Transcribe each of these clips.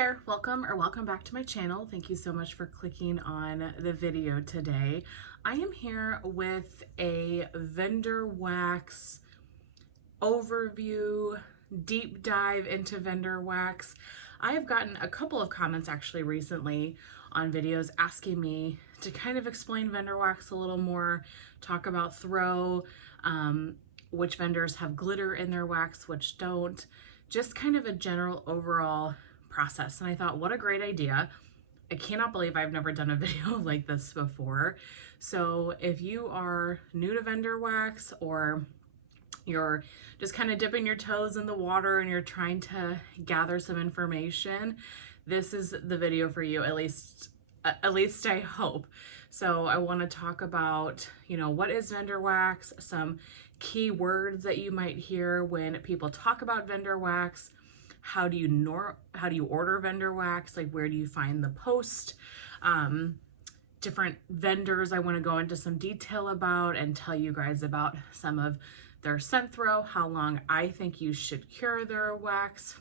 there, welcome back to my channel. Thank you so much for clicking on the video today. I am here with a vendor wax overview, deep dive into vendor wax. I have gotten a couple of comments actually recently on videos asking me to kind of explain vendor wax a little more, talk about throw, which vendors have glitter in their wax, which don't, just kind of a general overall process. And I thought, what a great idea. I cannot believe I've never done a video like this before. So if you are new to vendor wax, or you're just kind of dipping your toes in the water and you're trying to gather some information, this is the video for you, at least I hope. So I want to talk about, what is vendor wax, some key words that you might hear when people talk about vendor wax. How do you order vendor wax? Like, where do you find the post? Different vendors I want to go into some detail about and tell you guys about some of their scent throw, how long I think you should cure their wax,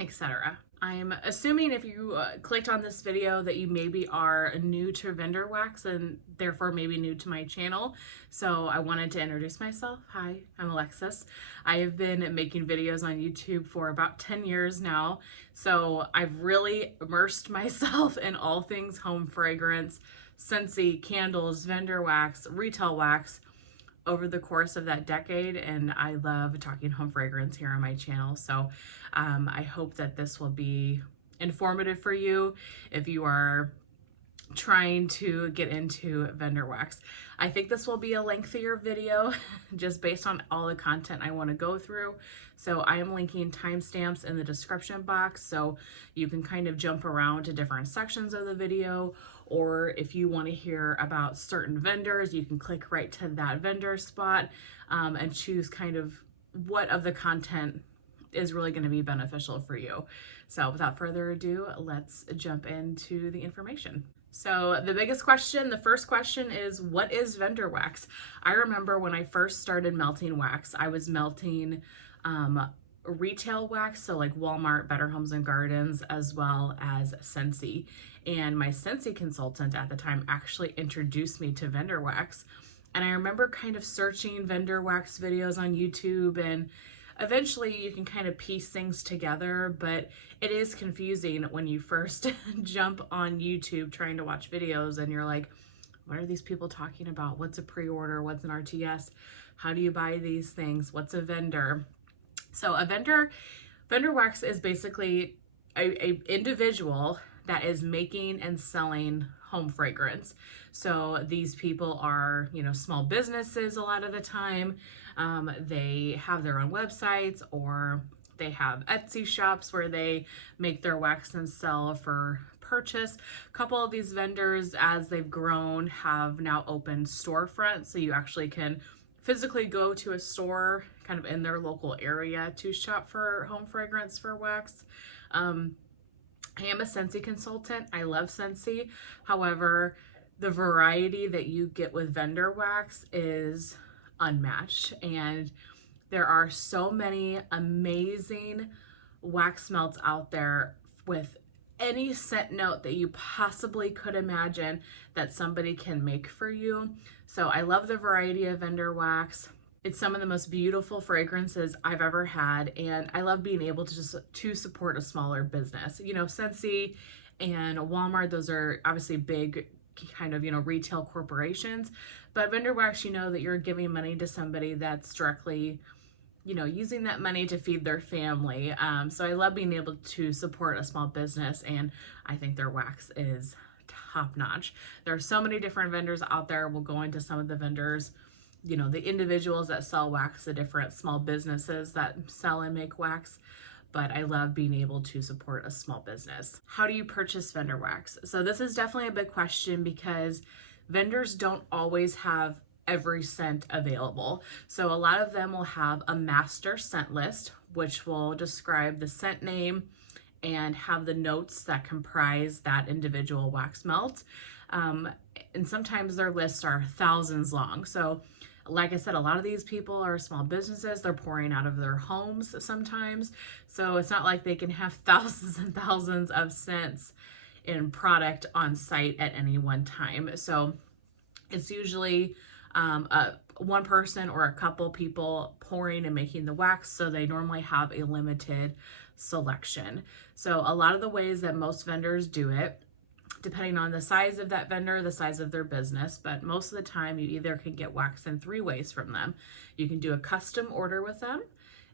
etc. I'm assuming if you clicked on this video that you maybe are new to vendor wax and therefore maybe new to my channel. So I wanted to introduce myself. Hi, I'm Alexis. I have been making videos on YouTube for about 10 years now. So I've really immersed myself in all things home fragrance, Scentsy, candles, vendor wax, retail wax over the course of that decade, and I love talking home fragrance here on my channel. So I hope that this will be informative for you if you are trying to get into vendor wax. I think this will be a lengthier video just based on all the content I want to go through. So I am linking timestamps in the description box so you can kind of jump around to different sections of the video, or if you want to hear about certain vendors, you can click right to that vendor spot and choose kind of what of the content is really going to be beneficial for you. So without further ado, let's jump into the information. So the biggest question, the first question is, what is vendor wax? I remember when I first started melting wax, I was melting retail wax, so like Walmart, Better Homes and Gardens, as well as Scentsy. And my Scentsy consultant at the time actually introduced me to vendor wax. And I remember kind of searching vendor wax videos on YouTube, and eventually you can kind of piece things together, but it is confusing when you first jump on YouTube trying to watch videos and you're like, what are these people talking about? What's a pre-order? What's an RTS? How do you buy these things? What's a vendor? So a vendor wax is basically a individual that is making and selling home fragrance. So these people are, small businesses a lot of the time. They have their own websites, or they have Etsy shops where they make their wax and sell for purchase. A couple of these vendors, as they've grown, have now opened storefronts, so you actually can physically go to a store kind of in their local area to shop for home fragrance for wax. I am a Scentsy consultant. I love Scentsy. However, the variety that you get with vendor wax is unmatched, and there are so many amazing wax melts out there with any scent note that you possibly could imagine that somebody can make for you. So I love the variety of vendor wax. It's some of the most beautiful fragrances I've ever had, and I love being able to support a smaller business. Scentsy and Walmart, those are obviously big kind of, retail corporations, but vendor wax, that you're giving money to somebody that's directly, using that money to feed their family. So I love being able to support a small business, and I think their wax is top notch. There are so many different vendors out there. We'll go into some of the vendors, the individuals that sell wax, the different small businesses that sell and make wax. But I love being able to support a small business. How do you purchase vendor wax? So this is definitely a big question because vendors don't always have every scent available. So a lot of them will have a master scent list, which will describe the scent name and have the notes that comprise that individual wax melt. And sometimes their lists are thousands long. So Like I said, a lot of these people are small businesses. They're pouring out of their homes sometimes. So it's not like they can have thousands and thousands of scents in product on site at any one time. So it's usually one person or a couple people pouring and making the wax. So they normally have a limited selection. So a lot of the ways that most vendors do it, depending on the size of that vendor, the size of their business, but most of the time you either can get wax in 3 ways from them. You can do a custom order with them,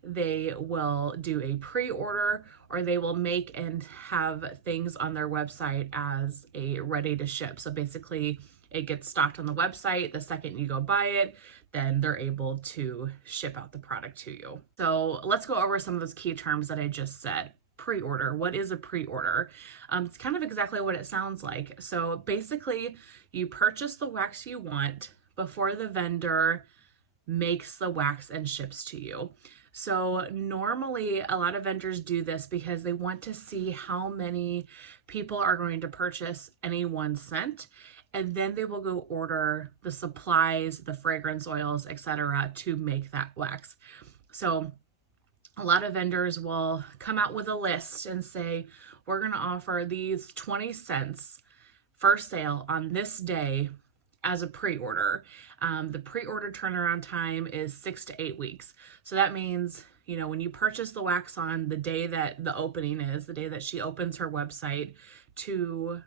they will do a pre-order, or they will make and have things on their website as a ready to ship. So basically it gets stocked on the website. The second you go buy it, then they're able to ship out the product to you. So let's go over some of those key terms that I just said. Pre-order. What is a pre-order? It's kind of exactly what it sounds like. So basically you purchase the wax you want before the vendor makes the wax and ships to you. So normally a lot of vendors do this because they want to see how many people are going to purchase any one scent, and then they will go order the supplies, the fragrance oils, etc. to make that wax. So a lot of vendors will come out with a list and say, we're going to offer these 20 cents for sale on this day as a pre-order. The pre-order turnaround time is 6 to 8 weeks. So that means, you know, when you purchase the wax on the day that the opening is, the day that she opens her website to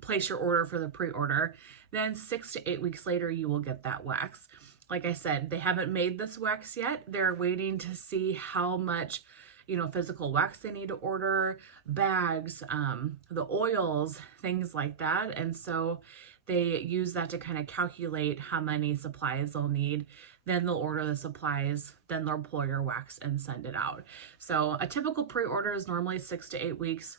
place your order for the pre-order, then 6 to 8 weeks later, you will get that wax. Like I said, they haven't made this wax yet. They're waiting to see how much, you know, physical wax they need to order, bags, the oils, things like that. And so they use that to kind of calculate how many supplies they'll need. Then they'll order the supplies, then they'll pull your wax and send it out. So a typical pre-order is normally 6 to 8 weeks.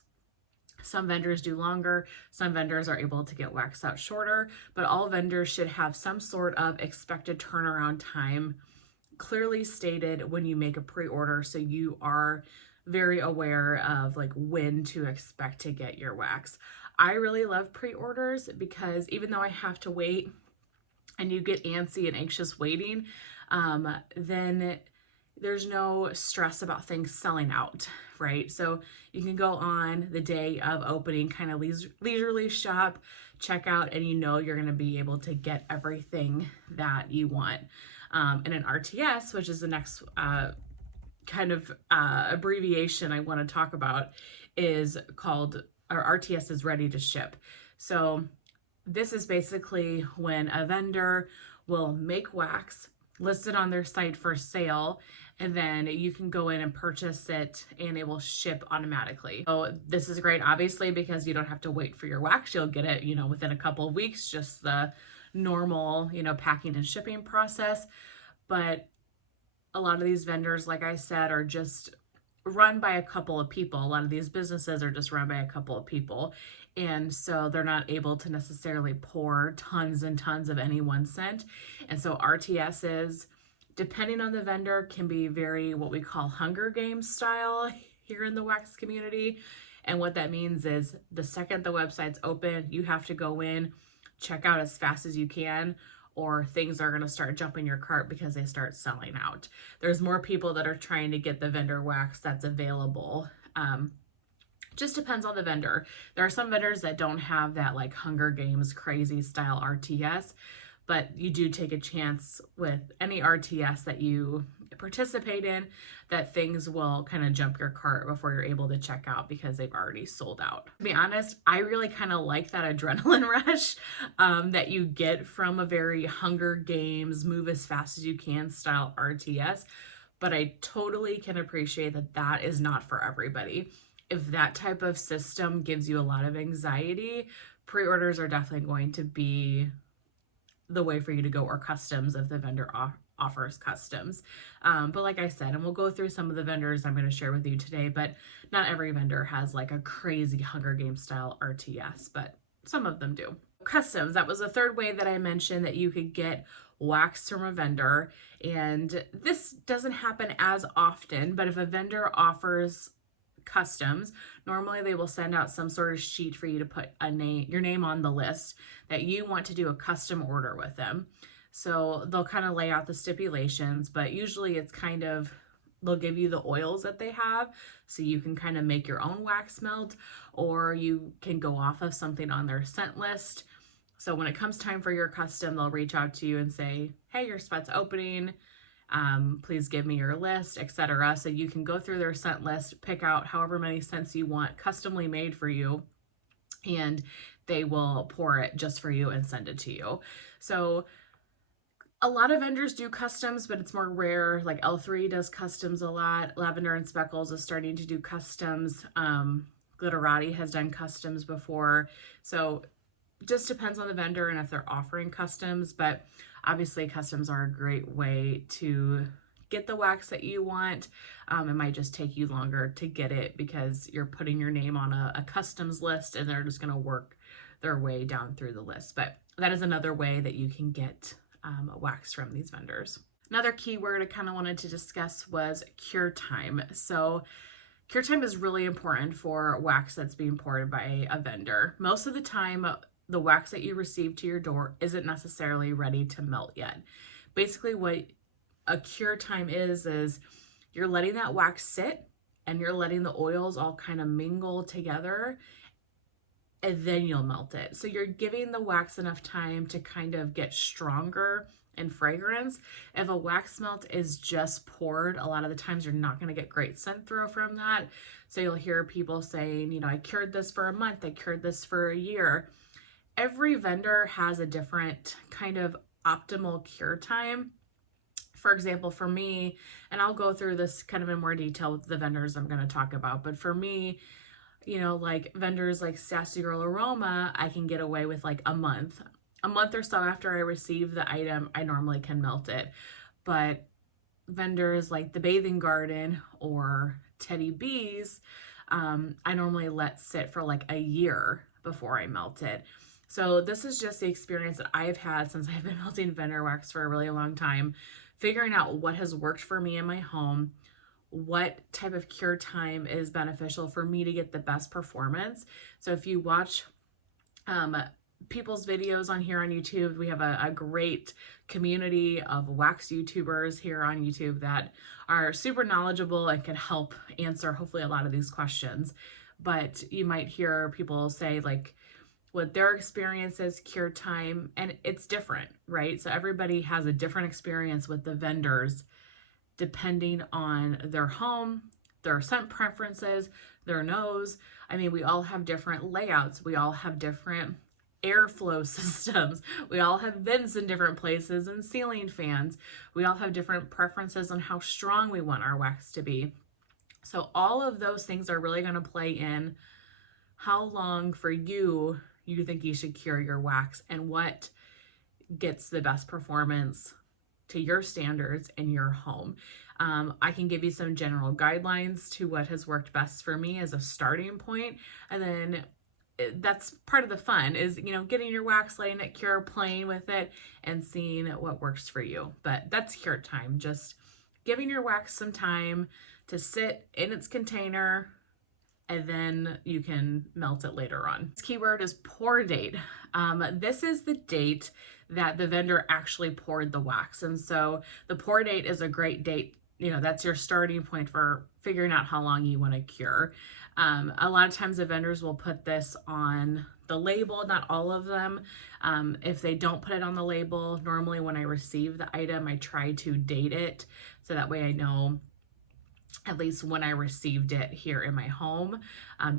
Some vendors do longer. Some vendors are able to get wax out shorter, but all vendors should have some sort of expected turnaround time clearly stated when you make a pre-order, so you are very aware of like when to expect to get your wax. I really love pre-orders because even though I have to wait and you get antsy and anxious waiting, then there's no stress about things selling out, right? So you can go on the day of opening, kind of leisurely shop, check out, and you know you're going to be able to get everything that you want. And an RTS, which is the next kind of abbreviation I want to talk about, is called, or RTS is ready to ship. So this is basically when a vendor will make wax, list it on their site for sale, and then you can go in and purchase it and it will ship automatically. So this is great, obviously, because you don't have to wait for your wax. You'll get it, you know, within a couple of weeks, just the normal, you know, packing and shipping process. But a lot of these vendors, like I said, are just run by a couple of people. A lot of these businesses are just run by a couple of people. And so they're not able to necessarily pour tons and tons of any one scent. And so RTSs, depending on the vendor, can be very what we call Hunger Games style here in the wax community. And what that means is the second the website's open, you have to go in, check out as fast as you can, or things are going to start jumping your cart because they start selling out. There's more people that are trying to get the vendor wax that's available. Just depends on the vendor. There are some vendors that don't have that like Hunger Games crazy style RTS, but you do take a chance with any RTS that you participate in that things will kind of jump your cart before you're able to check out because they've already sold out. To be honest, I really kind of like that adrenaline rush that you get from a very Hunger Games, move as fast as you can style RTS, but I totally can appreciate that that is not for everybody. If that type of system gives you a lot of anxiety, pre-orders are definitely going to be the way for you to go, or customs if the vendor offers customs. But like I said, and we'll go through some of the vendors I'm going to share with you today, but not every vendor has like a crazy Hunger Games style RTS, but some of them do. Customs, that was the third way that I mentioned that you could get wax from a vendor. And this doesn't happen as often, but if a vendor offers customs, normally they will send out some sort of sheet for you to put your name on the list that you want to do a custom order with them. So they'll kind of lay out the stipulations, but usually it's kind of, they'll give you the oils that they have so you can kind of make your own wax melt, or you can go off of something on their scent list. So when it comes time for your custom, they'll reach out to you and say, hey, your spot's opening. Please give me your list, etc. So you can go through their scent list, pick out however many scents you want customly made for you, and they will pour it just for you and send it to you. So a lot of vendors do customs, but it's more rare. Like L3 does customs a lot. Lavender and Speckles is starting to do customs. Glitterati has done customs before. So just depends on the vendor and if they're offering customs, but obviously customs are a great way to get the wax that you want. It might just take you longer to get it because you're putting your name on a customs list and they're just going to work their way down through the list. But that is another way that you can get wax from these vendors. Another keyword I kind of wanted to discuss was cure time. So cure time is really important for wax that's being poured by a vendor. Most of the time, the wax that you receive to your door isn't necessarily ready to melt yet. Basically, what a cure time is you're letting that wax sit and you're letting the oils all kind of mingle together, and then you'll melt it. So you're giving the wax enough time to kind of get stronger in fragrance. If a wax melt is just poured, a lot of the times you're not going to get great scent throw from that. So you'll hear people saying, you know, I cured this for a month, I cured this for a year. Every vendor has a different kind of optimal cure time. For example, for me, and I'll go through this kind of in more detail with the vendors I'm going to talk about, but for me, you know, like vendors like Sassy Girl Aroma, I can get away with like a month or so after I receive the item, I normally can melt it. But vendors like the Bathing Garden or Teddy Bees, I normally let sit for like a year before I melt it. So this is just the experience that I've had since I've been melting vendor wax for a really long time, figuring out what has worked for me in my home, what type of cure time is beneficial for me to get the best performance. So if you watch people's videos on here on YouTube, we have a great community of wax YouTubers here on YouTube that are super knowledgeable and can help answer hopefully a lot of these questions. But you might hear people say like what their experience is cure time, and it's different, right? So everybody has a different experience with the vendors depending on their home, their scent preferences, their nose. I mean, we all have different layouts. We all have different airflow systems. We all have vents in different places and ceiling fans. We all have different preferences on how strong we want our wax to be. So all of those things are really going to play in how long for you think you should cure your wax and what gets the best performance to your standards in your home. I can give you some general guidelines to what has worked best for me as a starting point, and then that's part of the fun is, you know, getting your wax, letting it cure, playing with it, and seeing what works for you. But that's cure time, just giving your wax some time to sit in its container, and then you can melt it later on. This keyword is pour date. This is the date that the vendor actually poured the wax. And so the pour date is a great date. You know, that's your starting point for figuring out how long you want to cure. A lot of times the vendors will put this on the label, not all of them. If they don't put it on the label, normally when I receive the item, I try to date it. So that way I know at least when I received it here in my home,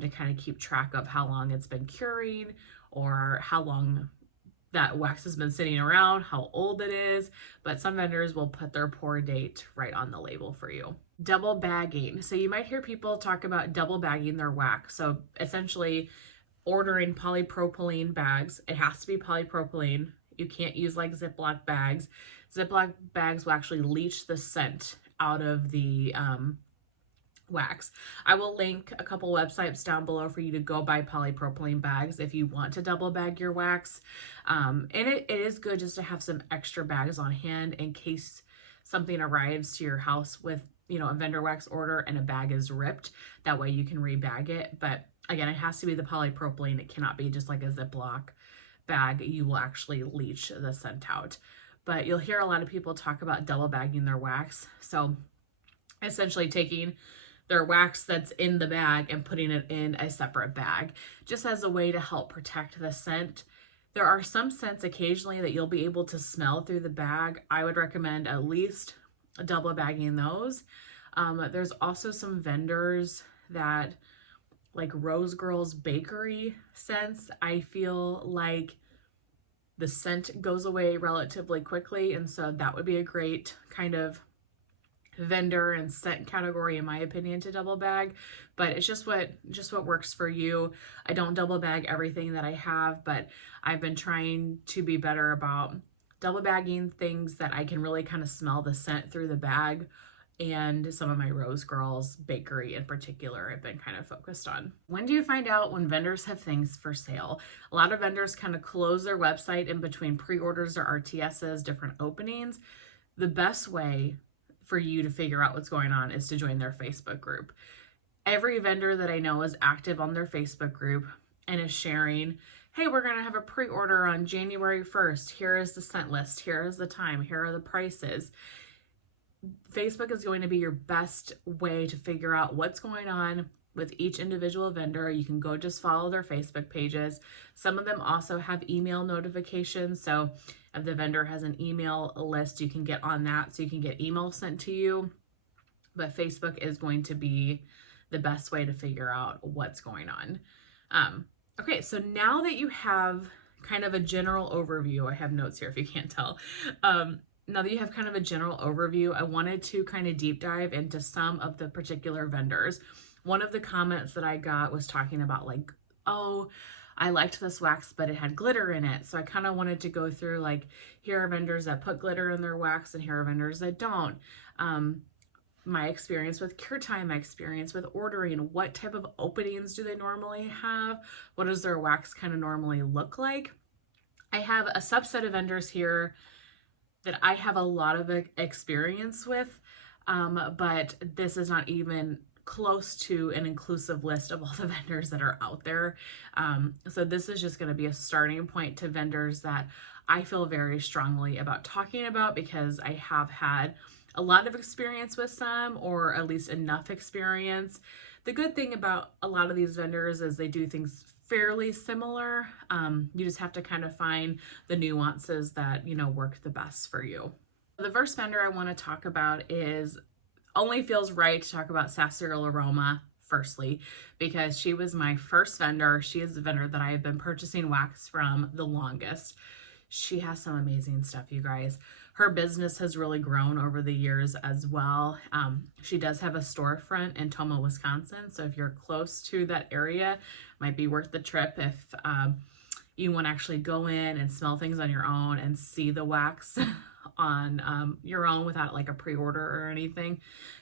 to kind of keep track of how long it's been curing or how long that wax has been sitting around, how old it is. But some vendors will put their pour date right on the label for you. Double bagging. So you might hear people talk about double bagging their wax. So essentially ordering polypropylene bags. It has to be polypropylene. You can't use like Ziploc bags. Ziploc bags will actually leach the scent out of the wax. I will link a couple websites down below for you to go buy polypropylene bags if you want to double bag your wax. And it is good just to have some extra bags on hand in case something arrives to your house with, you know, a vendor wax order and a bag is ripped. That way you can rebag it. But again, it has to be the polypropylene. It cannot be just like a Ziploc bag. You will actually leach the scent out. but you'll hear a lot of people talk about double bagging their wax. So essentially taking their wax that's in the bag and putting it in a separate bag, just as a way to help protect the scent. There are some scents occasionally that you'll be able to smell through the bag. I would recommend at least double bagging those. There's also some vendors that, like Rose Girl's bakery scents, I feel like the scent goes away relatively quickly, and so that would be a great kind of vendor and scent category in my opinion to double bag. But it's just what works for you. I don't double bag everything that I have, but I've been trying to be better about double bagging things that I can really kind of smell the scent through the bag. And some of my Rose Girls bakery in particular I've been kind of focused on. When do you find out when vendors have things for sale? A lot of vendors kind of close their website in between pre-orders or RTSs, different openings. The best way for you to figure out what's going on is to join their Facebook group. Every vendor that I know is active on their Facebook group and is sharing, hey, we're going to have a pre-order on January 1st. Here is the scent list. Here is the time. Here are the prices. Facebook is going to be your best way to figure out what's going on with each individual vendor. You can go just follow their Facebook pages. Some of them also have email notifications. So if the vendor has an email list, you can get on that so you can get email sent to you. But Facebook is going to be the best way to figure out what's going on. Okay, so now that you have kind of a general overview, I have notes here if you can't tell. Now that you have kind of a general overview, I wanted to kind of deep dive into some of the particular vendors. One of the comments that I got was talking about like, oh, I liked this wax, but it had glitter in it. So I kind of wanted to go through like, here are vendors that put glitter in their wax and here are vendors that don't. My experience with cure time, my experience with ordering, what type of openings do they normally have? What does their wax kind of normally look like? I have a subset of vendors here that I have a lot of experience with, but this is not even close to an inclusive list of all the vendors that are out there. So this is just going to be a starting point to vendors that I feel very strongly about talking about because I have had a lot of experience with some, or at least enough experience. The good thing about a lot of these vendors is they do things fairly similar. You just have to kind of find the nuances that, you know, work the best for you. The first vendor I want to talk about is, only feels right to talk about Sassy Aroma firstly, because she was my first vendor. She is the vendor that I have been purchasing wax from the longest. She has some amazing stuff, you guys. Her business has really grown over the years as well. She does have a storefront in Tomah, Wisconsin. So if you're close to that area, might be worth the trip if you want to actually go in and smell things on your own and see the wax on your own without like a pre-order or anything,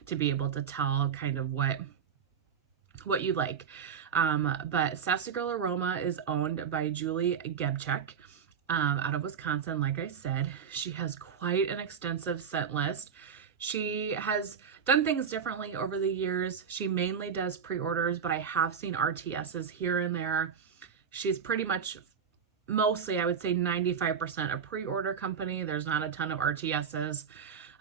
to be able to tell kind of what you like. But Sassy Aroma is owned by Julie Gebchek. Out of Wisconsin, like I said. She has quite an extensive scent list. She has done things differently over the years. She mainly does pre-orders, but I have seen RTSs here and there. She's pretty much, mostly, I would say 95% a pre-order company. There's not a ton of RTSs.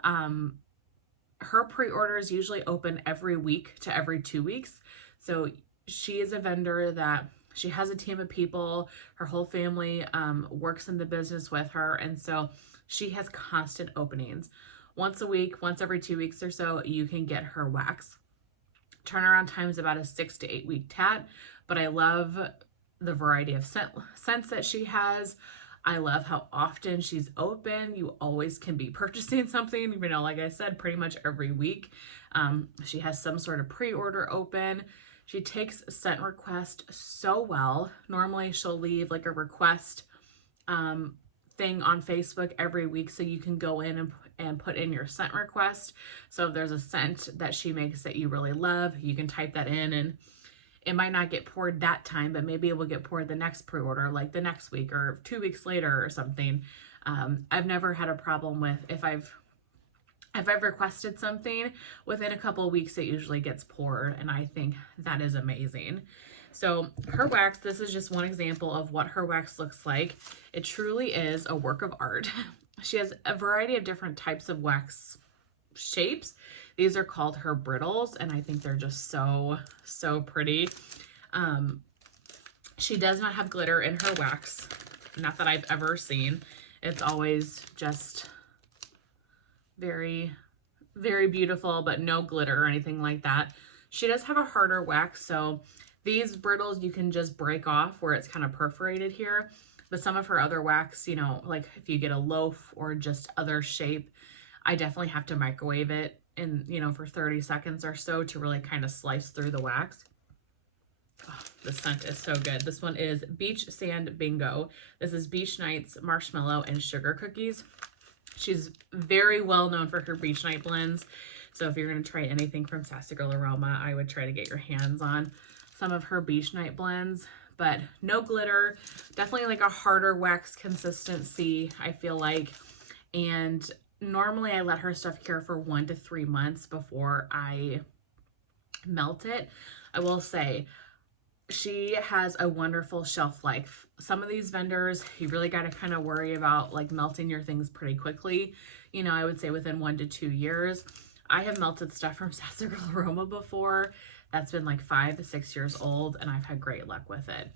Her pre-orders usually open every week to every 2 weeks. So she is a vendor that she has a team of people. Her whole family works in the business with her. And so she has constant openings. Once a week, once every 2 weeks or so, you can get her wax. Turnaround time is about a 6 to 8 week tat. But I love the variety of scents that she has. I love how often she's open. You always can be purchasing something, you know, like I said, pretty much every week. She has some sort of pre-order open. She takes scent request so well. Normally she'll leave like a request thing on Facebook every week, so you can go in and put in your scent request. So if there's a scent that she makes that you really love, you can type that in, and it might not get poured that time, but maybe it will get poured the next pre-order, like the next week or 2 weeks later or something. I've never had a problem with, if I've requested something, within a couple of weeks it usually gets poured, and I think that is amazing. So her wax, this is just one example of what her wax looks like. It truly is a work of art. She has a variety of different types of wax shapes. These are called her brittles, and I think they're just so, so pretty. She does not have glitter in her wax. Not that I've ever seen. It's always just very, very beautiful, but no glitter or anything like that. She does have a harder wax, so these brittles you can just break off where it's kind of perforated here. But some of her other wax, you know, like if you get a loaf or just other shape, I definitely have to microwave it in, you know, for 30 seconds or so to really kind of slice through the wax. Oh, the scent is so good. This one is Beach Sand Bingo. This is Beach Nights Marshmallow and Sugar Cookies. She's very well known for her Beach Night blends. So if you're going to try anything from Sassy Girl Aroma, I would try to get your hands on some of her Beach Night blends. But no glitter, definitely like a harder wax consistency, I feel like. And normally I let her stuff cure for 1 to 3 months before I melt it. I will say, she has a wonderful shelf life. Some of these vendors, you really got to kind of worry about like melting your things pretty quickly. You know, I would say within 1 to 2 years. I have melted stuff from Sassy Girl Aroma before. That's been like 5 to 6 years old, and I've had great luck with it.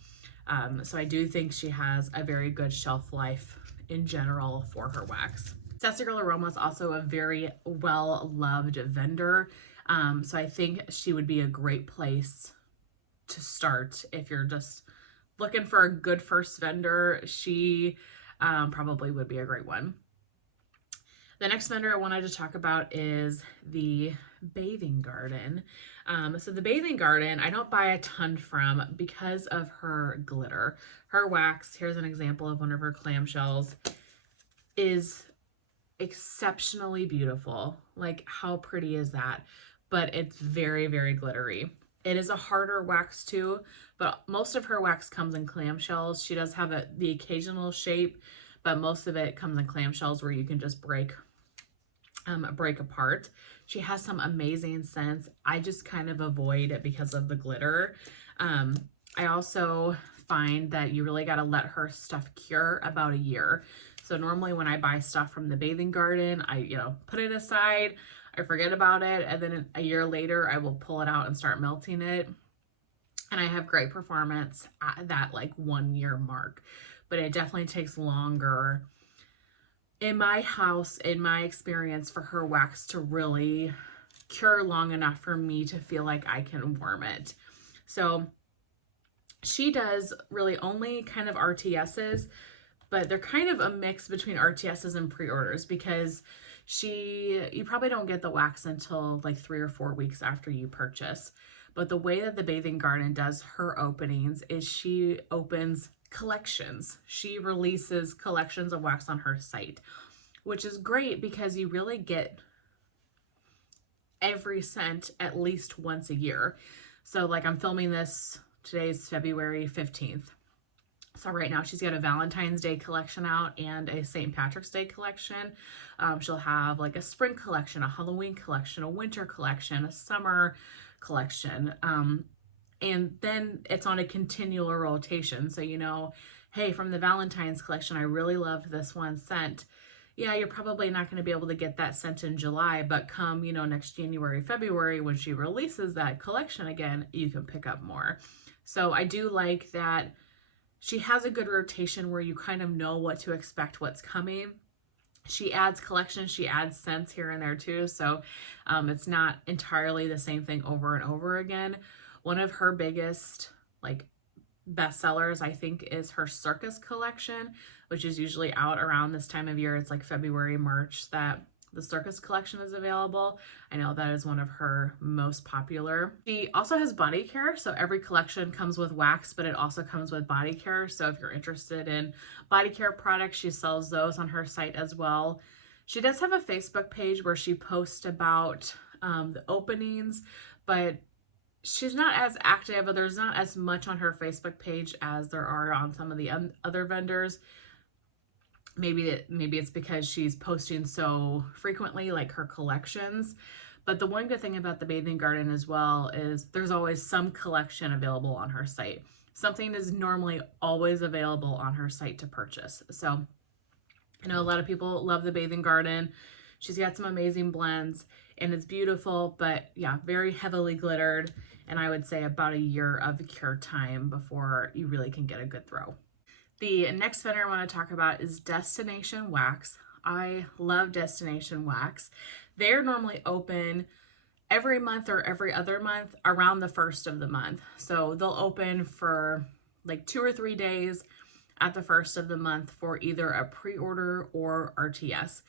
So I do think she has a very good shelf life in general for her wax. Sassy Girl Aroma is also a very well-loved vendor. So I think she would be a great place to start if you're just looking for a good first vendor. She probably would be a great one. The next vendor I wanted to talk about is the Bathing Garden. So the Bathing Garden, I don't buy a ton from because of her glitter. Her wax, here's an example of one of her clamshells, is exceptionally beautiful. Like, how pretty is that? But it's very, very glittery. It is a harder wax too, but most of her wax comes in clamshells. She does have the occasional shape, but most of it comes in clamshells where you can just break apart. She has some amazing scents. I just kind of avoid it because of the glitter. I also find that you really got to let her stuff cure about a year. So normally when I buy stuff from the Bathing Garden, I, you know, put it aside, I forget about it, and then a year later I will pull it out and start melting it. And I have great performance at that like 1 year mark, but it definitely takes longer in my house, in my experience, for her wax to really cure long enough for me to feel like I can warm it. So she does really only kind of RTSs, but they're kind of a mix between RTSs and pre-orders because you probably don't get the wax until like 3 or 4 weeks after you purchase. But the way that the Bathing Garden does her openings is she opens collections. She releases collections of wax on her site, which is great because you really get every scent at least once a year. So like I'm filming this, today's February 15th. So right now she's got a Valentine's Day collection out and a St. Patrick's Day collection. She'll have like a spring collection, a Halloween collection, a winter collection, a summer collection. And then it's on a continual rotation. So, you know, hey, from the Valentine's collection, I really loved this one scent. Yeah, you're probably not going to be able to get that scent in July, but come, you know, next January, February, when she releases that collection again, you can pick up more. So I do like that she has a good rotation where you kind of know what to expect, what's coming. She adds collections, she adds scents here and there too. So it's not entirely the same thing over and over again. One of her biggest like bestsellers, I think, is her Circus collection, which is usually out around this time of year. It's like February, March that the Circus collection is available. I know that is one of her most popular. She also has body care. So every collection comes with wax, but it also comes with body care. So if you're interested in body care products, she sells those on her site as well. She does have a Facebook page where she posts about the openings, but she's not as active, or there's not as much on her Facebook page as there are on some of the other vendors. Maybe it's because she's posting so frequently, like her collections. But the one good thing about the Bathing Garden as well is there's always some collection available on her site. Something is normally always available on her site to purchase. So I know a lot of people love the Bathing Garden. She's got some amazing blends and it's beautiful, but yeah, very heavily glittered. And I would say about a year of cure time before you really can get a good throw. The next vendor I want to talk about is Destination Wax. I love Destination Wax. They're normally open every month or every other month around the first of the month. So they'll open for like 2 or 3 days at the first of the month for either a pre-order or RTS.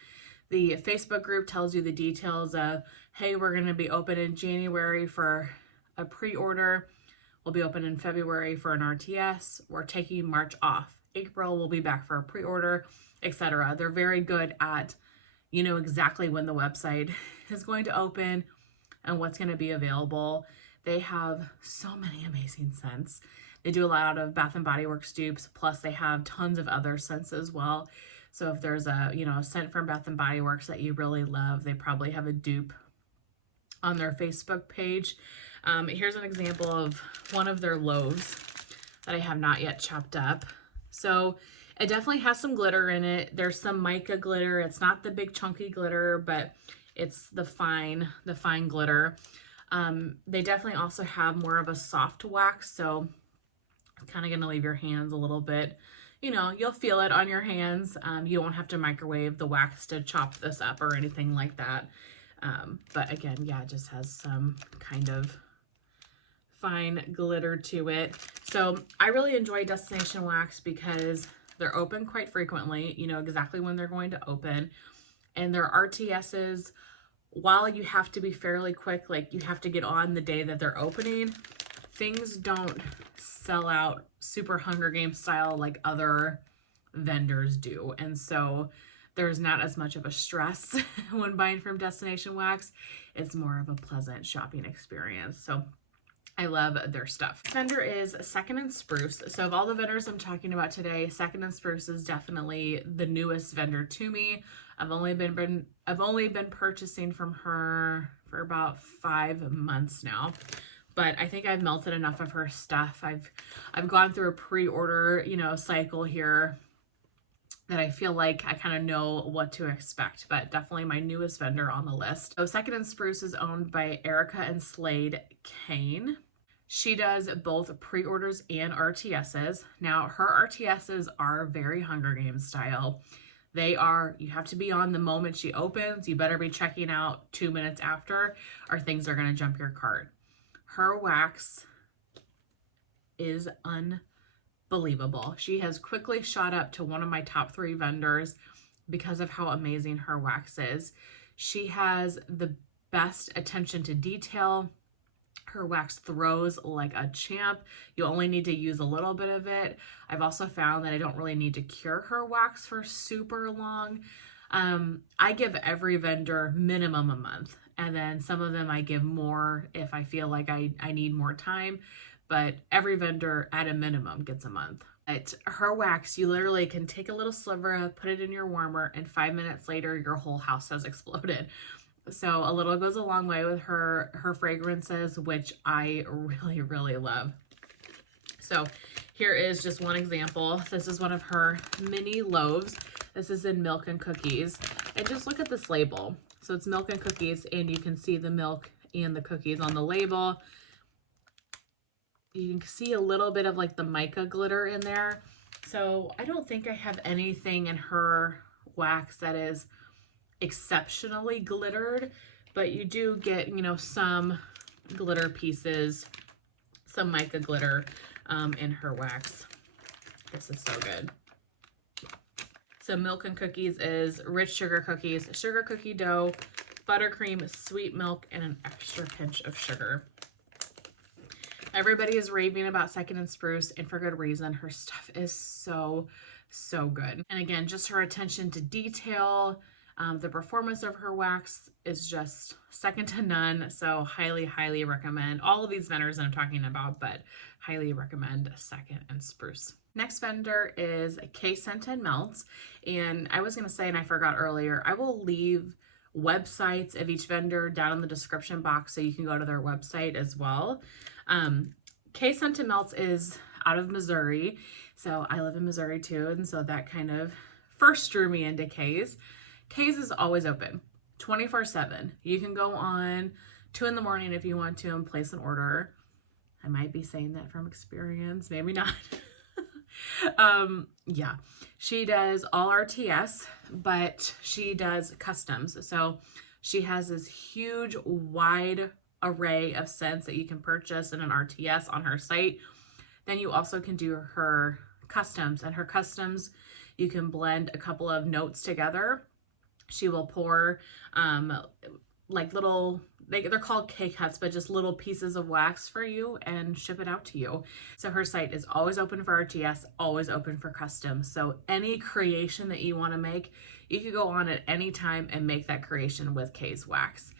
The Facebook group tells you the details of, hey, we're going to be open in January for a pre-order. We'll be open in February for an RTS. We're taking March off. April we'll be back for a pre-order, etc. They're very good at, you know, exactly when the website is going to open and what's going to be available. They have so many amazing scents. They do a lot of Bath and Body Works dupes, plus they have tons of other scents as well. So if there's a, you know, a scent from Bath and Body Works that you really love, they probably have a dupe on their Facebook page. Here's an example of one of their loaves that I have not yet chopped up. So it definitely has some glitter in it. There's some mica glitter. It's not the big chunky glitter, but it's the fine glitter. They definitely also have more of a soft wax, so kind of going to leave your hands a little bit, you know, you'll feel it on your hands. You won't have to microwave the wax to chop this up or anything like that. But again, yeah, it just has some kind of fine glitter to it. So I really enjoy Destination Wax because they're open quite frequently. You know exactly when they're going to open. And their RTSs, while you have to be fairly quick, like you have to get on the day that they're opening, things don't sell out super Hunger Games style like other vendors do. And so there's not as much of a stress when buying from Destination Wax. It's more of a pleasant shopping experience. So I love their stuff. This vendor is Second and Spruce. So of all the vendors I'm talking about today, Second and Spruce is definitely the newest vendor to me. I've only been purchasing from her for about 5 months now. But I think I've melted enough of her stuff. I've gone through a pre-order, you know, cycle here that I feel like I kind of know what to expect, but definitely my newest vendor on the list. So Second and Spruce is owned by Erica and Slade Kane. She does both pre-orders and RTSs. Now her RTSs are very Hunger Games style. They are, you have to be on the moment she opens. You better be checking out 2 minutes after or things are going to jump your cart. Her wax is unbelievable. She has quickly shot up to one of my top 3 vendors because of how amazing her wax is. She has the best attention to detail. Her wax throws like a champ. You only need to use a little bit of it. I've also found that I don't really need to cure her wax for super long. I give every vendor minimum a month, and then some of them I give more if I feel like I need more time, but every vendor at a minimum gets a month. But her wax, you literally can take a little sliver, put it in your warmer, and 5 minutes later your whole house has exploded. So a little goes a long way with her fragrances, which I really, really love. So here is just one example. This is one of her mini loaves. This is in milk and cookies. And just look at this label. So it's milk and cookies, and you can see the milk and the cookies on the label. You can see a little bit of like the mica glitter in there. So I don't think I have anything in her wax that is exceptionally glittered, but you do get, you know, some glitter pieces, some mica glitter in her wax. This is so good. So milk and cookies is rich sugar cookies, sugar cookie dough, buttercream, sweet milk, and an extra pinch of sugar. Everybody is raving about Second and Spruce, and for good reason. Her stuff is so good. And again, just her attention to detail, the performance of her wax is just second to none. So highly recommend all of these vendors that I'm talking about, but highly recommend Second and Spruce. Next vendor is Kae Scented Melts. And I was going to say, and I forgot earlier, I will leave websites of each vendor down in the description box so you can go to their website as well. Kae Scented Melts is out of Missouri. So I live in Missouri too. And so that kind of first drew me into Kae's. Kae's is always open 24/7. You can go on 2 in the morning if you want to and place an order. I might be saying that from experience, maybe not. Yeah, she does all RTS, but she does customs. So she has this huge wide array of scents that you can purchase in an RTS on her site. Then you also can do her customs, and her customs, you can blend a couple of notes together. She will pour like little, they're called K-cuts, but just little pieces of wax for you and ship it out to you. So her site is always open for RTS, always open for customs. So any creation that you want to make, you can go on at any time and make that creation with Kae's wax.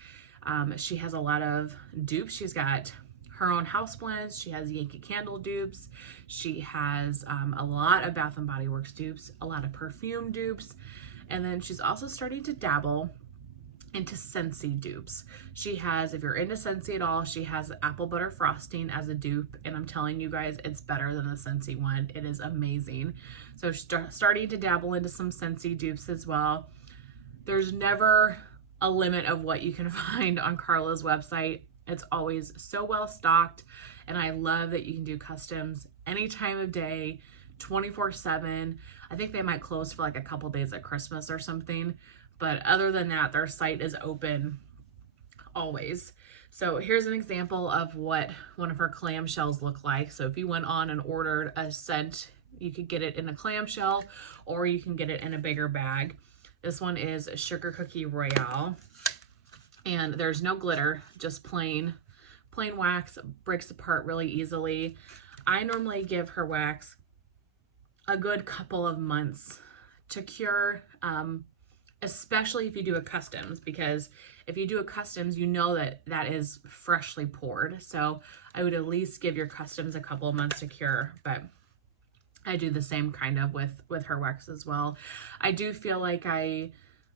She has a lot of dupes. She's got her own house blends. She has Yankee Candle dupes. She has a lot of Bath & Body Works dupes, a lot of perfume dupes. And then she's also starting to dabble into Scentsy dupes. She has, if you're into Scentsy at all, she has apple butter frosting as a dupe, and I'm telling you guys, it's better than the Scentsy one. It is amazing. So starting to dabble into some Scentsy dupes as well. There's never a limit of what you can find on Carla's website. It's always so well stocked, and I love that you can do customs any time of day, 24/7. I think they might close for like a couple days at Christmas or something, but other than that, their site is open always. So here's an example of what one of her clamshells look like. So if you went on and ordered a scent, you could get it in a clamshell or you can get it in a bigger bag. This one is Sugar Cookie Royale, and there's no glitter, just plain wax, breaks apart really easily. I normally give her wax a good couple of months to cure, especially if you do a customs, because if you do a customs, you know that that is freshly poured. So I would at least give your customs a couple of months to cure, but I do the same kind of with her wax as well. I do feel like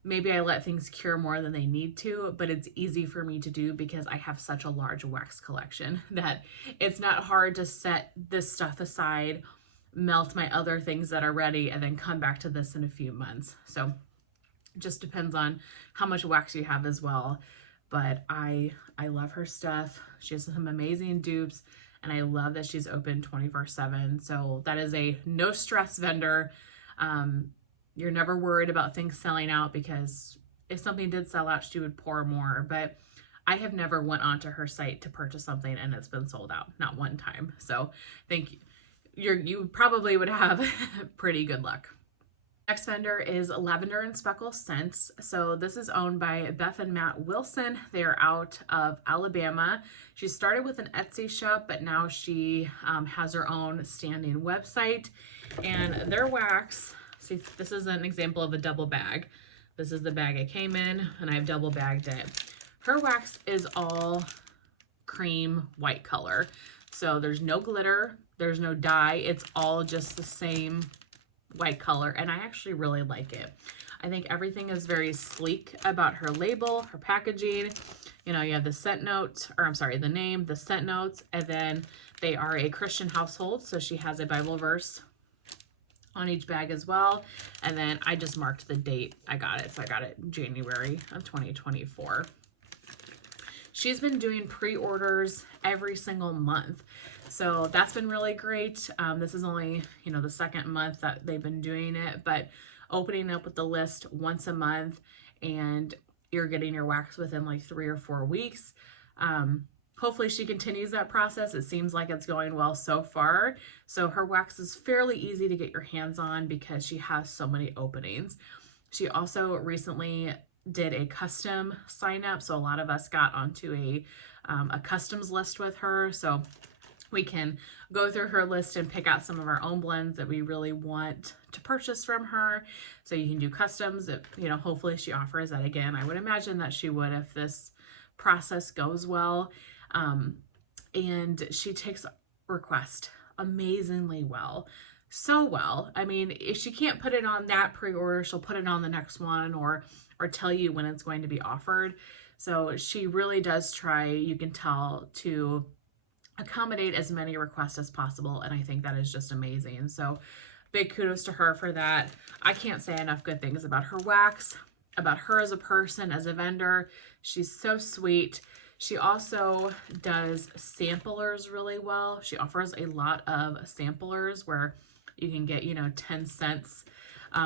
maybe I let things cure more than they need to, but it's easy for me to do because I have such a large wax collection that it's not hard to set this stuff aside, melt my other things that are ready, and then come back to this in a few months. So it just depends on how much wax you have as well. But I love her stuff. She has some amazing dupes, and I love that she's open 24/7. So that is a no stress vendor. You're never worried about things selling out, because if something did sell out, she would pour more. But I have never went onto her site to purchase something and it's been sold out, not one time. So thank you. You probably would have pretty good luck. Next vendor is Lavender and Speckles Scents. So this is owned by Beth and Matt Wilson. They are out of Alabama. She started with an Etsy shop, but now she has her own standing website. And their wax, see, this is an example of a double bag. This is the bag it came in, and I've double bagged it. Her wax is all cream white color. So there's no glitter, there's no dye. It's all just the same white color, and I actually really like it. I think everything is very sleek about her label, her packaging. You know, you have the scent notes, or I'm sorry, the name, the scent notes, and then they are a Christian household, so she has a Bible verse on each bag as well. And then I just marked the date I got it, so I got it in January of 2024. She's been doing pre-orders every single month, so that's been really great. This is only, you know, the second month that they've been doing it, but opening up with the list once a month, and you're getting your wax within like 3 or 4 weeks. Hopefully she continues that process. It seems like it's going well so far. So her wax is fairly easy to get your hands on because she has so many openings. She also recently did a custom sign up, so a lot of us got onto a customs list with her, so we can go through her list and pick out some of our own blends that we really want to purchase from her. So you can do customs. You know, hopefully she offers that again. I would imagine that she would if this process goes well. And she takes requests amazingly well. So well. I mean, if she can't put it on that pre-order, she'll put it on the next one, or tell you when it's going to be offered. So she really does try, you can tell, to accommodate as many requests as possible, and I think that is just amazing. So big kudos to her for that. I can't say enough good things about her wax, about her as a person, as a vendor. She's so sweet. She also does samplers really well. She offers a lot of samplers where you can get, you know, 10 cents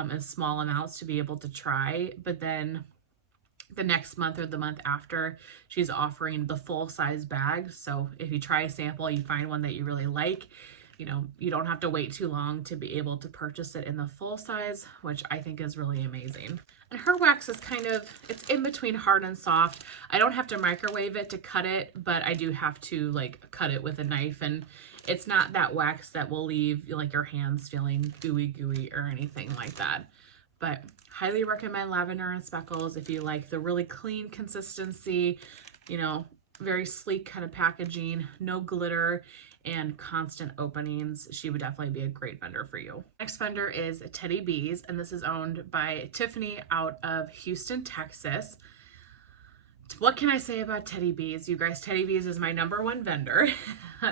in small amounts to be able to try. But then the next month or the month after, she's offering the full size bag. So if you try a sample, you find one that you really like, you know, you don't have to wait too long to be able to purchase it in the full size, which I think is really amazing. And her wax is kind of, it's in between hard and soft. I don't have to microwave it to cut it, but I do have to like cut it with a knife, and it's not that wax that will leave like your hands feeling gooey or anything like that. But highly recommend Lavender and Speckles if you like the really clean consistency, you know, very sleek kind of packaging, no glitter, and constant openings. She would definitely be a great vendor for you. Next vendor is Teddy Bees, and this is owned by Tiffany out of Houston, Texas. What can I say about Teddy Bees? You guys, Teddy Bees is my #1 vendor.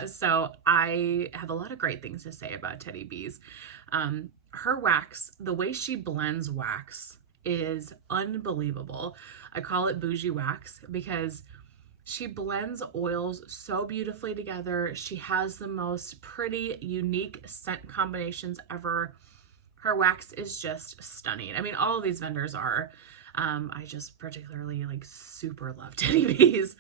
So I have a lot of great things to say about Teddy Bees. Her wax, the way she blends wax is unbelievable. I call it bougie wax because she blends oils so beautifully together. She has the most pretty, unique scent combinations ever. Her wax is just stunning. I mean, all of these vendors are. I just particularly like super love Teddy Bees.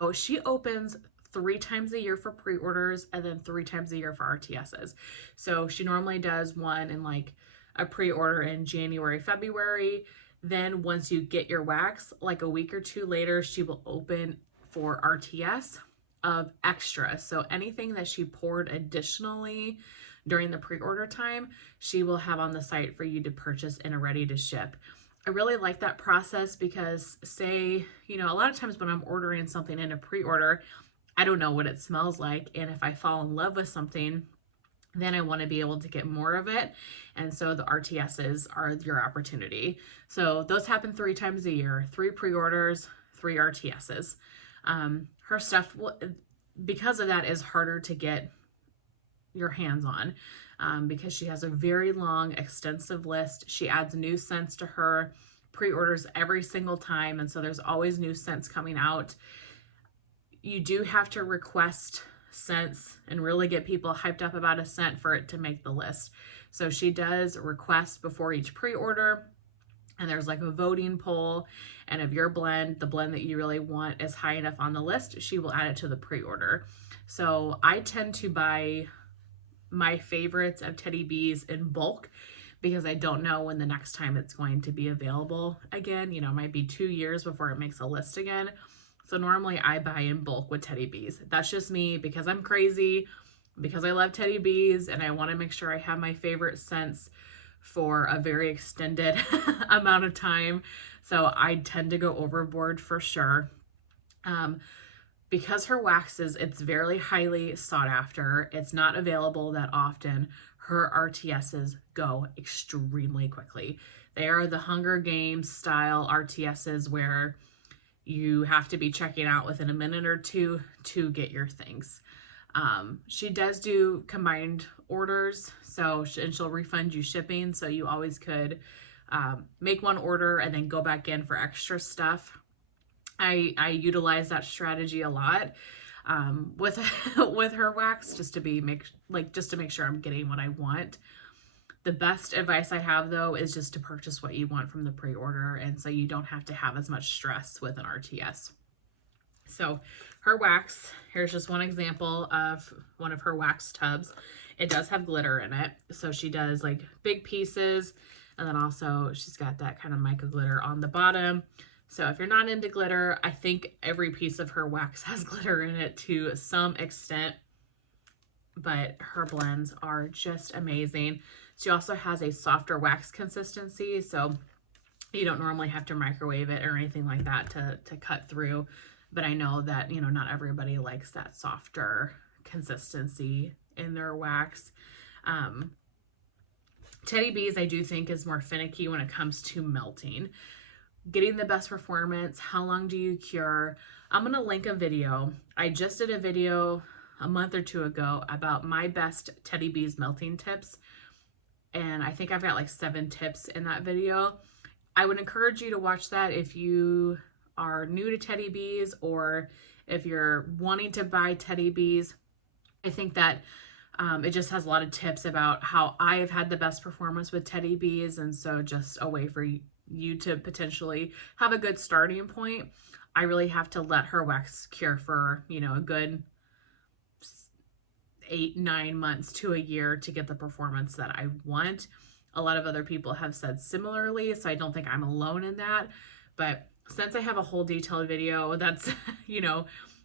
Oh, she opens 3 times a year for pre-orders and then 3 times a year for RTSs. So she normally does one in like a pre-order in January, February. Then once you get your wax, like a week or 2 later, she will open for RTS of extra. So anything that she poured additionally during the pre-order time, she will have on the site for you to purchase and are ready to ship. I really like that process because say, you know, a lot of times when I'm ordering something in a pre-order, I don't know what it smells like. And if I fall in love with something, then I want to be able to get more of it. And so the RTSs are your opportunity. So those happen 3 times a year, 3 pre-orders, 3 RTSs. Her stuff, because of that, is harder to get your hands on because she has a very long, extensive list. She adds new scents to her pre-orders every single time. And so there's always new scents coming out. You do have to request scents and really get people hyped up about a scent for it to make the list. So she does request before each pre-order, and there's like a voting poll, and if your blend, the blend that you really want, is high enough on the list, she will add it to the pre-order. So I tend to buy my favorites of Teddy Bees in bulk because I don't know when the next time it's going to be available again. You know, it might be 2 years before it makes a list again. So normally I buy in bulk with Teddy Bees. That's just me because I'm crazy, because I love Teddy Bees, and I want to make sure I have my favorite scents for a very extended amount of time. So I tend to go overboard for sure. Because her waxes, it's very highly sought after. It's not available that often. Her RTSs go extremely quickly. They are the Hunger Games style RTSs where you have to be checking out within a minute or 2 to get your things. She does do combined orders, so and she'll refund you shipping, so you always could make one order and then go back in for extra stuff. I utilize that strategy a lot with with her wax just to make sure I'm getting what I want. The best advice I have, though, is just to purchase what you want from the pre-order, and so you don't have to have as much stress with an RTS. So her wax, here's just one example of one of her wax tubs. It does have glitter in it, so she does like big pieces, and then also she's got that kind of mica glitter on the bottom. So if you're not into glitter, I think every piece of her wax has glitter in it to some extent, but her blends are just amazing. She also has a softer wax consistency, so you don't normally have to microwave it or anything like that to cut through. But I know that, you know, not everybody likes that softer consistency in their wax. Teddy Bees, I do think, is more finicky when it comes to melting. Getting the best performance, how long do you cure? I'm going to link a video. I just did a video a month or 2 ago about my best Teddy Bees melting tips. and I think I've got like 7 tips in that video. I would encourage you to watch that if you are new to Teddy Bees or if you're wanting to buy Teddy Bees. I think that it just has a lot of tips about how I have had the best performance with Teddy Bees, and so just a way for you to potentially have a good starting point. I really have to let her wax cure for, you know, a good 8-9 months to a year to get the performance that I want. A lot of other people have said similarly, so I don't think I'm alone in that. But since I have a whole detailed video that's, you know,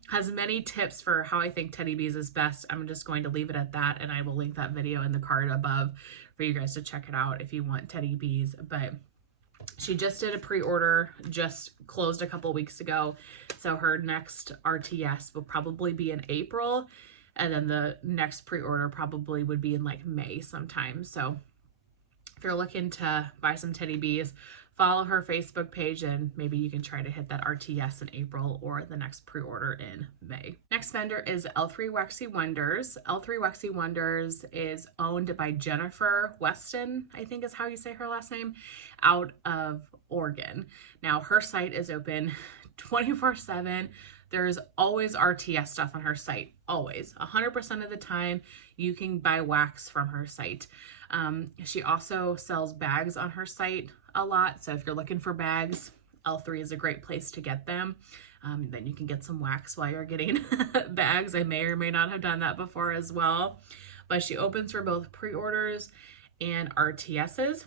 has many tips for how I think Teddy Bees is best, I'm just going to leave it at that, and I will link that video in the card above for you guys to check it out if you want Teddy Bees. But she just did a pre-order, just closed a couple weeks ago, so her next RTS will probably be in April, and then the next pre-order probably would be in like May sometime. So if you're looking to buy some Teddy Bees, follow her Facebook page, and maybe you can try to hit that RTS in April or the next pre-order in May. Next vendor is L3 Waxy Wonders. L3 Waxy Wonders is owned by Jennifer Weston, I think is how you say her last name, out of Oregon. Now her site is open 24/7. There's always RTS stuff on her site, always. 100% of the time you can buy wax from her site. She also sells bags on her site a lot. So if you're looking for bags, L3 is a great place to get them. Then you can get some wax while you're getting bags. I may or may not have done that before as well. But she opens for both pre-orders and RTSs.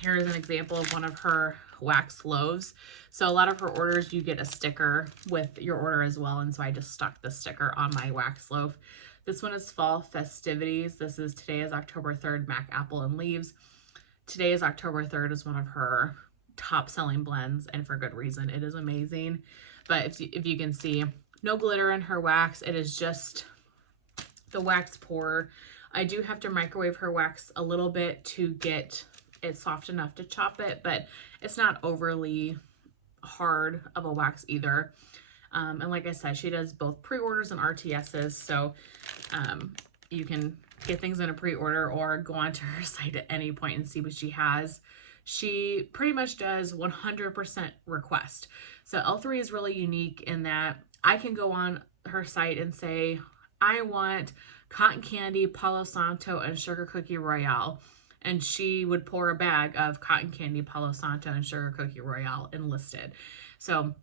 Here is an example of one of her wax loaves. So a lot of her orders, you get a sticker with your order as well. And so I just stuck the sticker on my wax loaf. This one is Fall Festivities. Today is October 3rd, Mac Apple and Leaves. Today is October 3rd is one of her top selling blends, and for good reason. It is amazing. But if you can see, no glitter in her wax. It is just the wax pour. I do have to microwave her wax a little bit to get it soft enough to chop it, but it's not overly hard of a wax either. And like I said, she does both pre-orders and RTSs, so you can get things in a pre-order or go onto her site at any point and see what she has. She pretty much does 100% request. So L3 is really unique in that I can go on her site and say, I want cotton candy, Palo Santo, and sugar cookie royale. And she would pour a bag of cotton candy, Palo Santo, and sugar cookie royale enlisted. So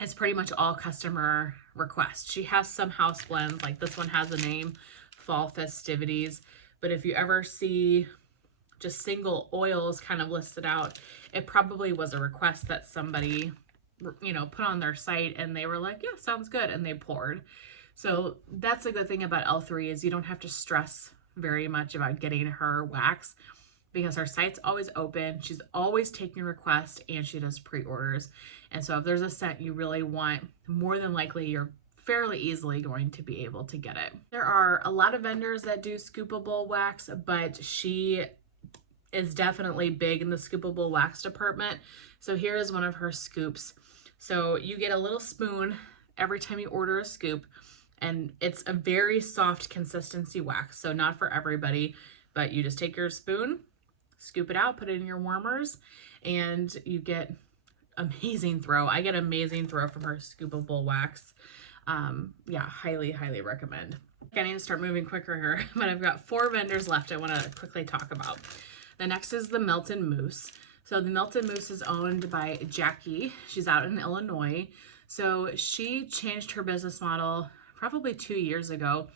it's pretty much all customer request. She has some house blends, like this one has a name, Fall Festivities. But if you ever see just single oils kind of listed out, it probably was a request that somebody, you know, put on their site and they were like, yeah, sounds good, and they poured. So that's a good thing about L3 is you don't have to stress very much about getting her wax because her site's always open. She's always taking requests, and she does pre-orders. And so if there's a scent you really want, more than likely you're fairly easily going to be able to get it. There are a lot of vendors that do scoopable wax, but she is definitely big in the scoopable wax department. So here is one of her scoops. So you get a little spoon every time you order a scoop, and it's a very soft consistency wax. So not for everybody, but you just take your spoon, scoop it out, put it in your warmers, and you get amazing throw. I get amazing throw from her scoopable wax. Yeah, highly, highly recommend. I need to start moving quicker here, but I've got 4 vendors left I want to quickly talk about. The next is the Melted Mousse. So the Melted Mousse is owned by Jackie. She's out in Illinois. So she changed her business model probably 2 years ago,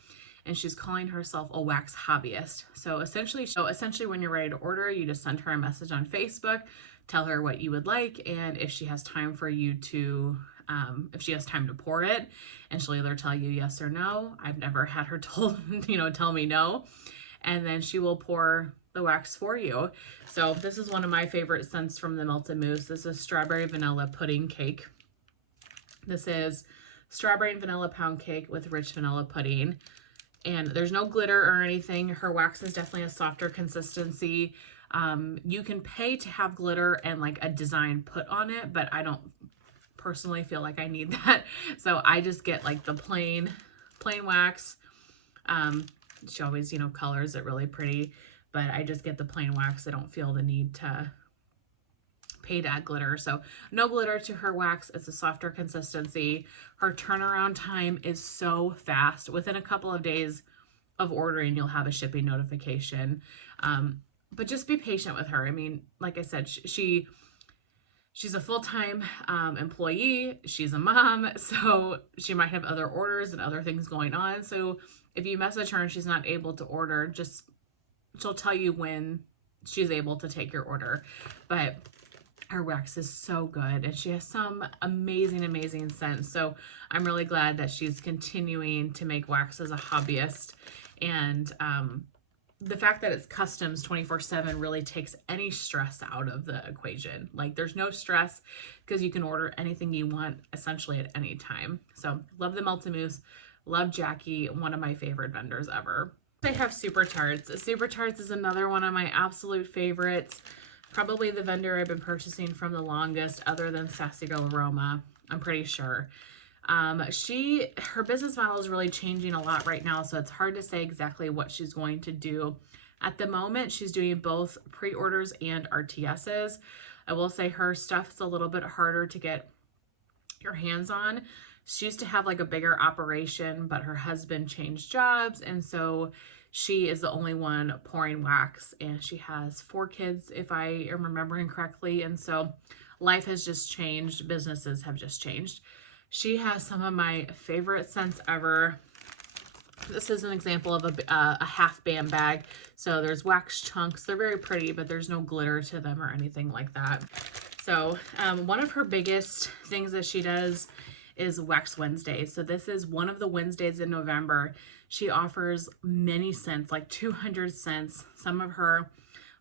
and she's calling herself a wax hobbyist. So essentially when you're ready to order, you just send her a message on Facebook, tell her what you would like, and if she has time for you to, if she has time to pour it, and she'll either tell you yes or no. I've never had her told, tell me no. And then she will pour the wax for you. So this is one of my favorite scents from the Melted Mousse. This is Strawberry Vanilla Pudding Cake. This is strawberry and vanilla pound cake with rich vanilla pudding. And there's no glitter or anything. Her wax is definitely a softer consistency. You can pay to have glitter and like a design put on it, but I don't personally feel like I need that. So I just get like the plain wax. She always, colors it really pretty. but I just get the plain wax. I don't feel the need to pay to add glitter. So no glitter to her wax. It's a softer consistency. Her turnaround time is so fast. Within a couple of days of ordering, you'll have a shipping notification. But just be patient with her. I mean, like I said, she's a full-time employee. She's a mom, so she might have other orders and other things going on. So if you message her and she's not able to order, she'll tell you when she's able to take your order. But her wax is so good, and she has some amazing scents. So I'm really glad that she's continuing to make wax as a hobbyist. And the fact that it's customs 24/7 really takes any stress out of the equation. Like, there's no stress because you can order anything you want essentially at any time. So love the Melts and Mousse. Love Jackie, one of my favorite vendors ever. They have Super Tarts. Super Tarts is another one of my absolute favorites. Probably the vendor I've been purchasing from the longest, other than Sassy Girl Aroma, I'm pretty sure. Her business model is really changing a lot right now, so it's hard to say exactly what she's going to do. At the moment, she's doing both pre-orders and RTSs. I will say her stuff's a little bit harder to get your hands on. She used to have like a bigger operation, but her husband changed jobs, and so she is the only one pouring wax, and she has 4 kids, if I am remembering correctly. And so life has just changed. Businesses have just changed. She has some of my favorite scents ever. This is an example of a half band bag. So there's wax chunks. They're very pretty, but there's no glitter to them or anything like that. So one of her biggest things that she does is Wax Wednesdays. So this is one of the Wednesdays in November. She offers many scents, like 200 scents, some of her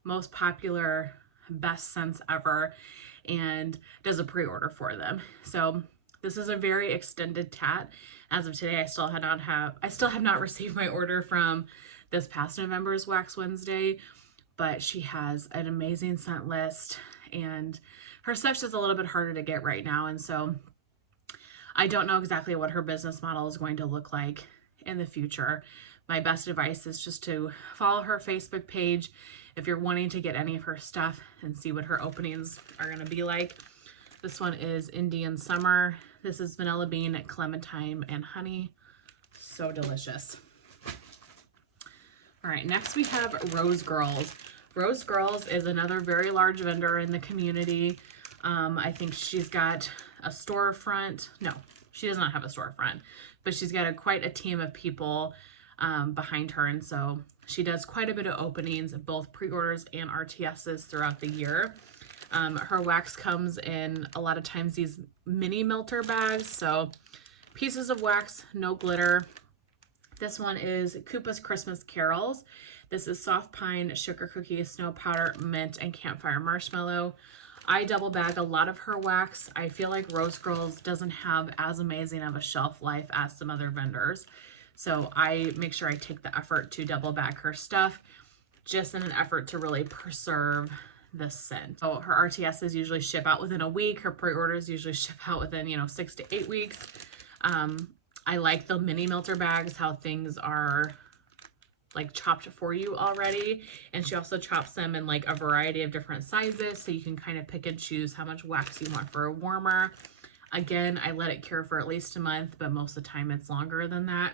most popular, best scents ever, and does a pre-order for them. So this is a very extended tat. As of today, I still have not received my order from this past November's Wax Wednesday, but she has an amazing scent list, and her stuff's just a little bit harder to get right now. And so I don't know exactly what her business model is going to look like in the future. My best advice is just to follow her Facebook page if you're wanting to get any of her stuff and see what her openings are going to be like. This one is Indian Summer. This is vanilla bean, clementine, and honey. So delicious. All right, next we have Rose Girls. Rose Girls is another very large vendor in the community. I think she's got a storefront. No, she does not have a storefront, but she's got quite a team of people behind her. And so she does quite a bit of openings, both pre-orders and RTSs throughout the year. Her wax comes in a lot of times these mini melter bags. So pieces of wax, no glitter. This one is Koopa's Christmas Carols. This is soft pine, sugar cookie, snow powder, mint, and campfire marshmallow. I double bag a lot of her wax. I feel like Rose Girls doesn't have as amazing of a shelf life as some other vendors. So I make sure I take the effort to double bag her stuff just in an effort to really preserve the scent. So her RTSs usually ship out within a week. Her pre-orders usually ship out within, 6 to 8 weeks. I like the mini melter bags, how things are like chopped for you already. And she also chops them in like a variety of different sizes, so you can kind of pick and choose how much wax you want for a warmer. Again, I let it cure for at least a month, but most of the time it's longer than that.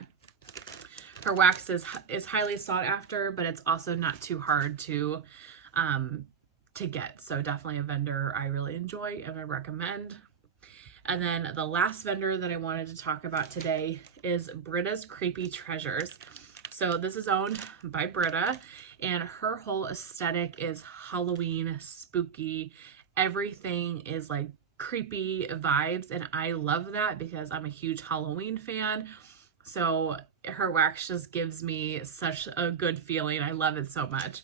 Her wax is highly sought after, but it's also not too hard to get. So definitely a vendor I really enjoy and I recommend. And then the last vendor that I wanted to talk about today is Britta's Creepy Treasures. So this is owned by Britta, and her whole aesthetic is Halloween, spooky. Everything is like creepy vibes, and I love that because I'm a huge Halloween fan. So her wax just gives me such a good feeling. I love it so much.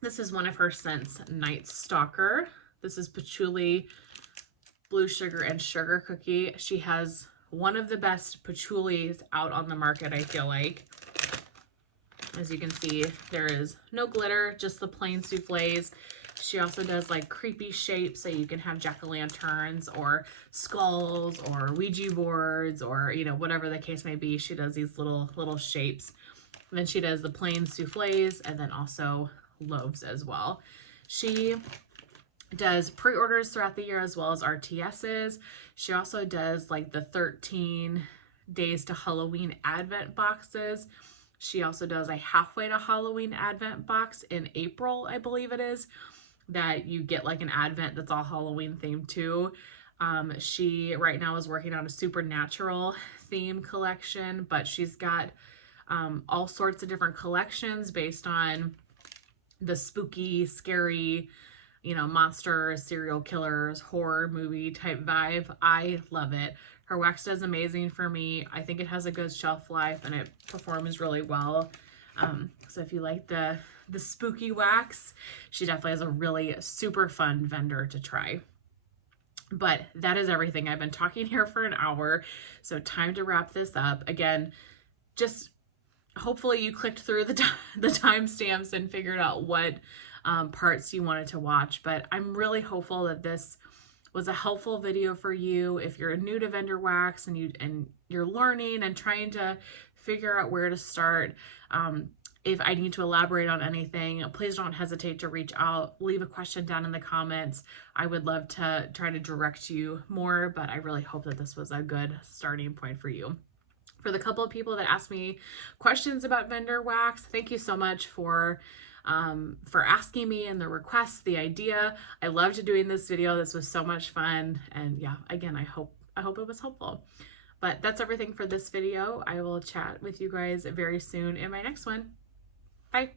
This is one of her scents, Night Stalker. This is patchouli, blue sugar, and sugar cookie. She has one of the best patchoulis out on the market, I feel like. As you can see, there is no glitter, just the plain soufflés. She also does like creepy shapes, so you can have jack-o'-lanterns or skulls or Ouija boards or, whatever the case may be. She does these little shapes. Then she does the plain souffles and then also loaves as well. She does pre-orders throughout the year as well as RTSs. She also does like the 13 days to Halloween advent boxes. She also does a halfway to Halloween advent box in April, I believe it is, that you get like an advent that's all Halloween themed too. She right now is working on a supernatural theme collection, but she's got all sorts of different collections based on the spooky, scary, you know, monsters, serial killers, horror movie type vibe. I love it. Her wax does amazing for me. I think it has a good shelf life and it performs really well. So if you like the spooky wax, she definitely has a really super fun vendor to try. But that is everything. I've been talking here for an hour, so time to wrap this up. Again, just hopefully you clicked through the timestamps and figured out what parts you wanted to watch, but I'm really hopeful that this was a helpful video for you if you're new to vendor wax and you're learning and trying to figure out where to start. If I need to elaborate on anything, please don't hesitate to reach out, leave a question down in the comments. I would love to try to direct you more, but I really hope that this was a good starting point for you. For the couple of people that asked me questions about vendor wax, thank you so much for asking me and the requests, the idea. I loved doing this video. This was so much fun. And yeah, again, I hope it was helpful. But that's everything for this video. I will chat with you guys very soon in my next one. Bye.